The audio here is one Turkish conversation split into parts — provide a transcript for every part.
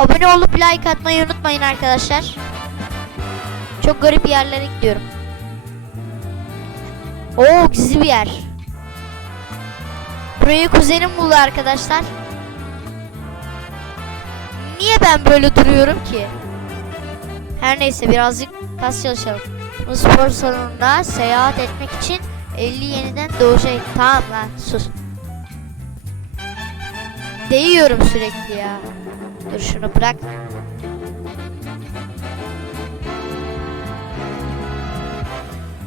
Abone olup like atmayı unutmayın arkadaşlar. Çok garip yerlere gidiyorum. Oo gizli bir yer. Burayı kuzenim buldu arkadaşlar. Niye ben böyle duruyorum ki? Her neyse birazcık kas çalışalım. Bu spor salonunda seyahat etmek için 50 yeniden doğacak. Tamam lan sus. Değiyorum sürekli ya. Dur şunu bırak.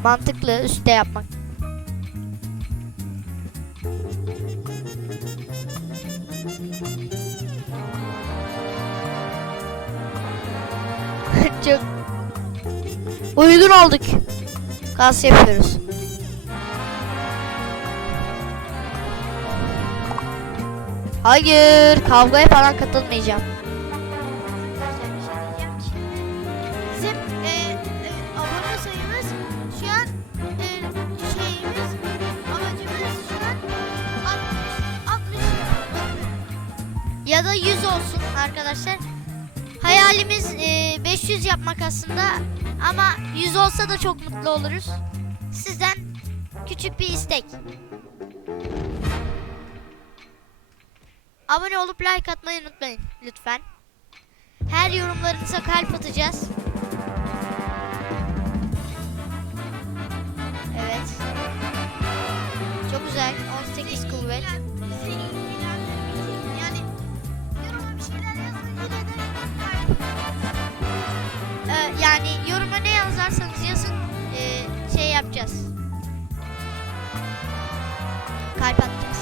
Mantıklı üstte yapmak. Çok uygun olduk. Kas yapıyoruz. Hayır, kavgaya falan katılmayacağım. Bizim e, e, sayımız şu an e, şeyimiz amacımız şu an 60 60 Ya da 100 olsun arkadaşlar. Hayalimiz e, 500 yapmak aslında ama 100 olsa da çok mutlu oluruz. Sizden küçük bir istek. Abone olup like atmayı unutmayın lütfen. Her yorumlarınıza kalp atacağız. Evet. Çok güzel. 18 kuvvet. Ee, yani yoruma ne yazarsanız yazın ee, şey yapacağız. Kalp atacağız.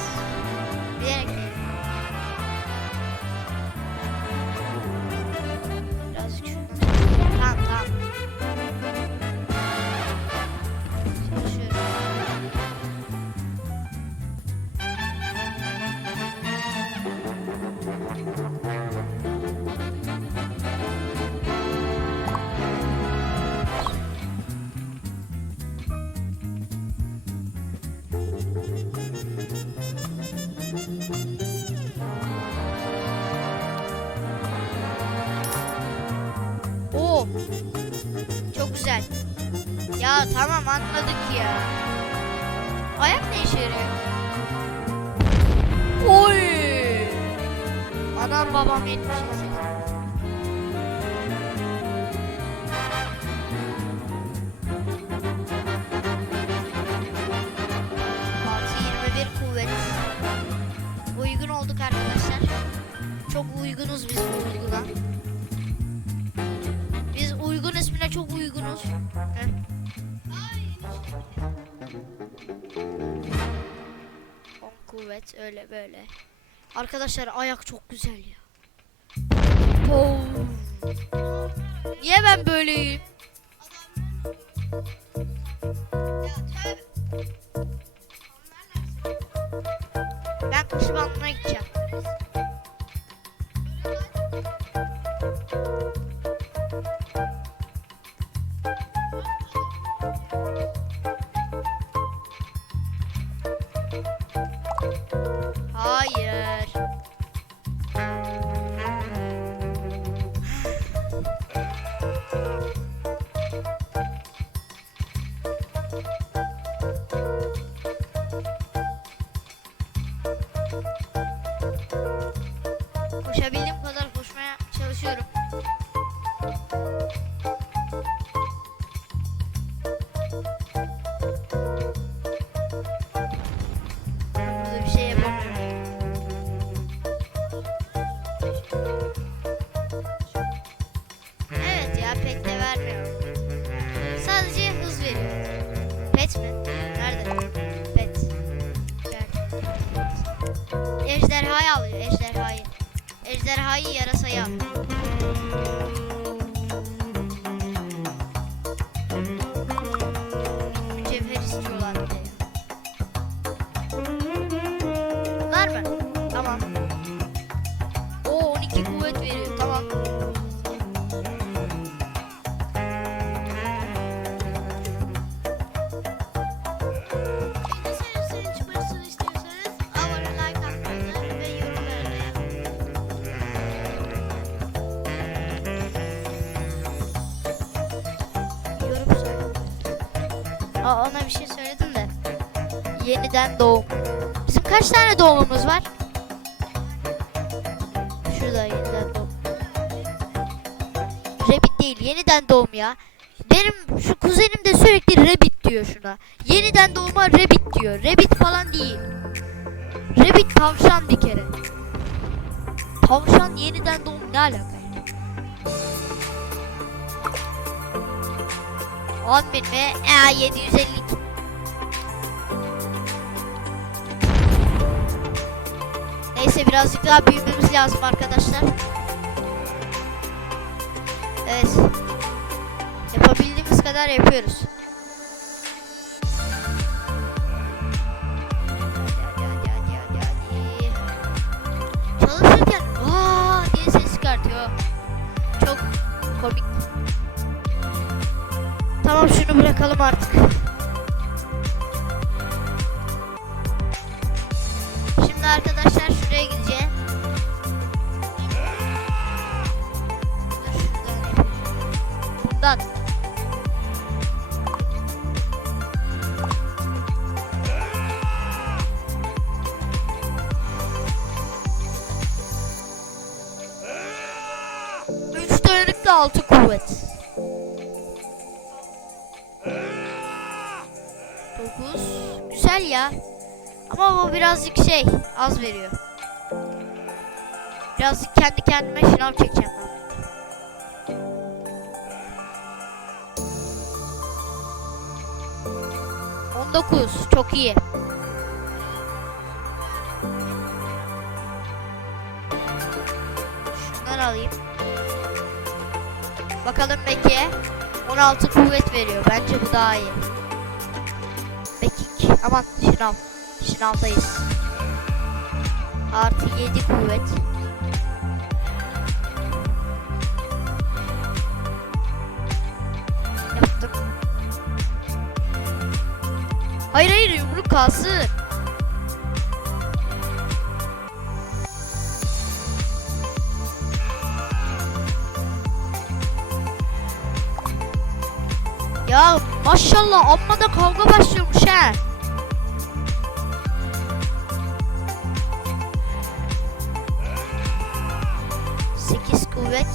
Anladık ya. Ayak ne işe yarıyor? Oy. Anam babam yetmiş. Kuvvet. Uygun olduk arkadaşlar. Çok uygunuz biz öyle böyle. Arkadaşlar ayak çok güzel ya. Oo. Niye ben böyleyim? ya Pet de. Sadece hız veriyor. Pet mi? Nerede? Pet. Gel. Ejderhayı alıyor ejderhayı. Ejderhayı yarasayı al. Mücevher istiyorlar bir de ya. Var mı? Tamam. neden doğum? Bizim kaç tane doğumumuz var? Şurada yeniden doğum. Rabbit değil yeniden doğum ya. Benim şu kuzenim de sürekli Rabbit diyor şuna. Yeniden doğuma Rabbit diyor. Rabbit falan değil. Rabbit tavşan bir kere. Tavşan yeniden doğum ne alaka? On bin 752 Neyse birazcık daha büyümemiz lazım arkadaşlar. Evet. Yapabildiğimiz kadar yapıyoruz. Çalışırken vaa diye ses çıkartıyor. Çok komik. Tamam şunu bırakalım artık. Şimdi arkadaşlar 9 Güzel ya. Ama bu birazcık şey az veriyor. Birazcık kendi kendime şınav çekeceğim ben. On dokuz çok iyi. Şunları alayım. Bakalım Beki'ye 16 kuvvet veriyor. Bence bu daha iyi. Mekik. Aman şınav. Şınavdayız. Artı 7 kuvvet. Yaptım. Hayır hayır yumruk kalsın. Ya maşallah amma da kavga başlıyormuş he. Sekiz kuvvet.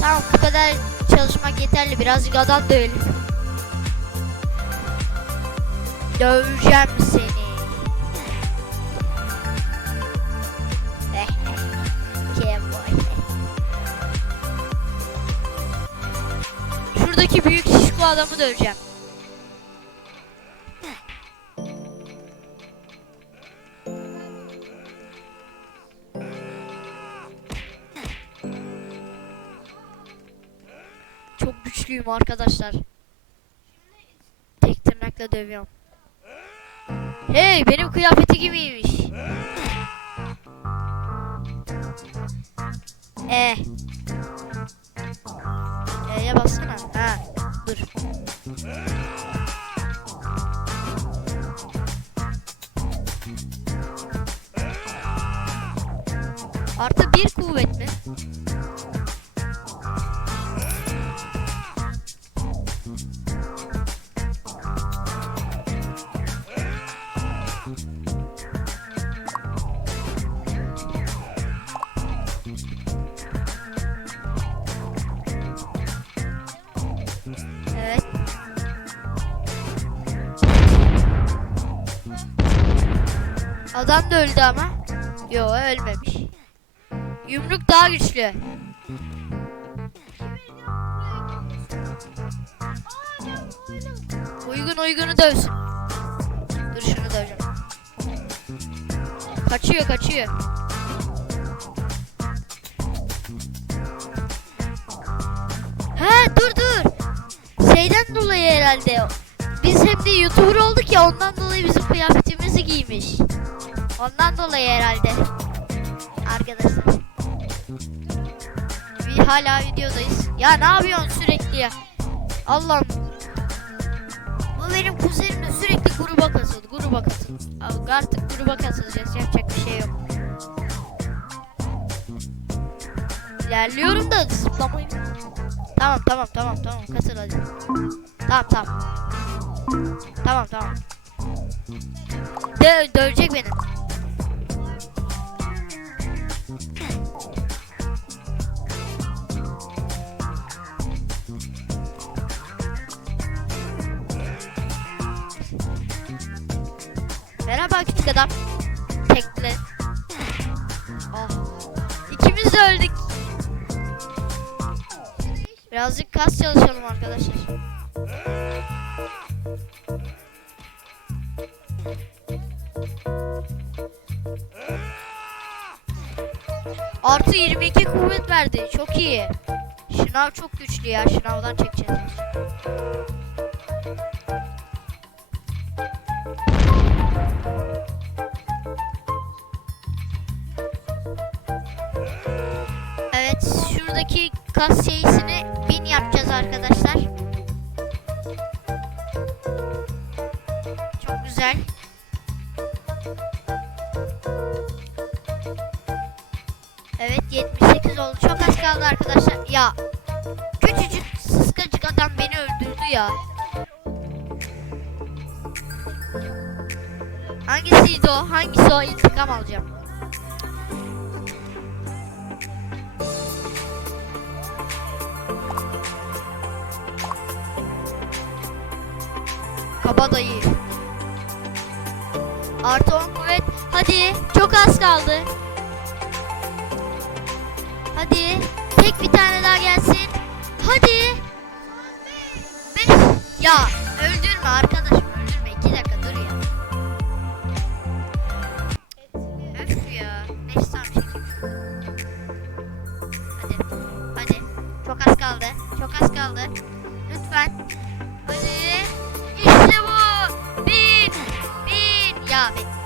Tamam bu kadar çalışmak yeterli. Birazcık adam dövelim. Döveceğim seni. Şuradaki büyük şişko adamı döveceğim. Çok güçlüyüm arkadaşlar. Tek tırnakla dövüyorum. Hey benim kıyafeti gibiymiş. Eh. Adam da öldü ama. Yo ölmemiş. Yumruk daha güçlü. Uygun uygunu dövsün. Dur şunu döveceğim. Kaçıyor kaçıyor. Ha dur dur. Şeyden dolayı herhalde. Biz hem de YouTuber olduk ya ondan dolayı bizim kıyafetimizi giymiş. Ondan dolayı herhalde. Arkadaşlar. Bir hala videodayız. Ya ne yapıyorsun sürekli ya? Allah'ım. Bu benim kuzenim de sürekli gruba katıldı. Gruba katıldı. Abi Artık gruba katılacağız. Yapacak bir şey yok. İlerliyorum da zıplamayın. Tamam tamam tamam tamam katıl hadi. Tamam tamam. Tamam tamam. Dö dövecek beni. Küçük adam. Tekle. Ah. İkimiz de öldük. Birazcık kas çalışalım arkadaşlar. Artı 22 kuvvet verdi. Çok iyi. Şınav çok güçlü ya. Şınavdan çekeceğiz. Kas şeysini 1000 yapacağız arkadaşlar. Çok güzel. Evet 78 oldu. Çok az kaldı arkadaşlar. Ya küçücük sıskacık adam beni öldürdü ya. Hangisiydi o? Hangisi o? İntikam alacağım. Kabadayı. Artı 10 kuvvet. Hadi. Çok az kaldı. Hadi. Tek bir tane daha gelsin. Hadi. Beş. Ya öldürme arkadaşım Bin. Ya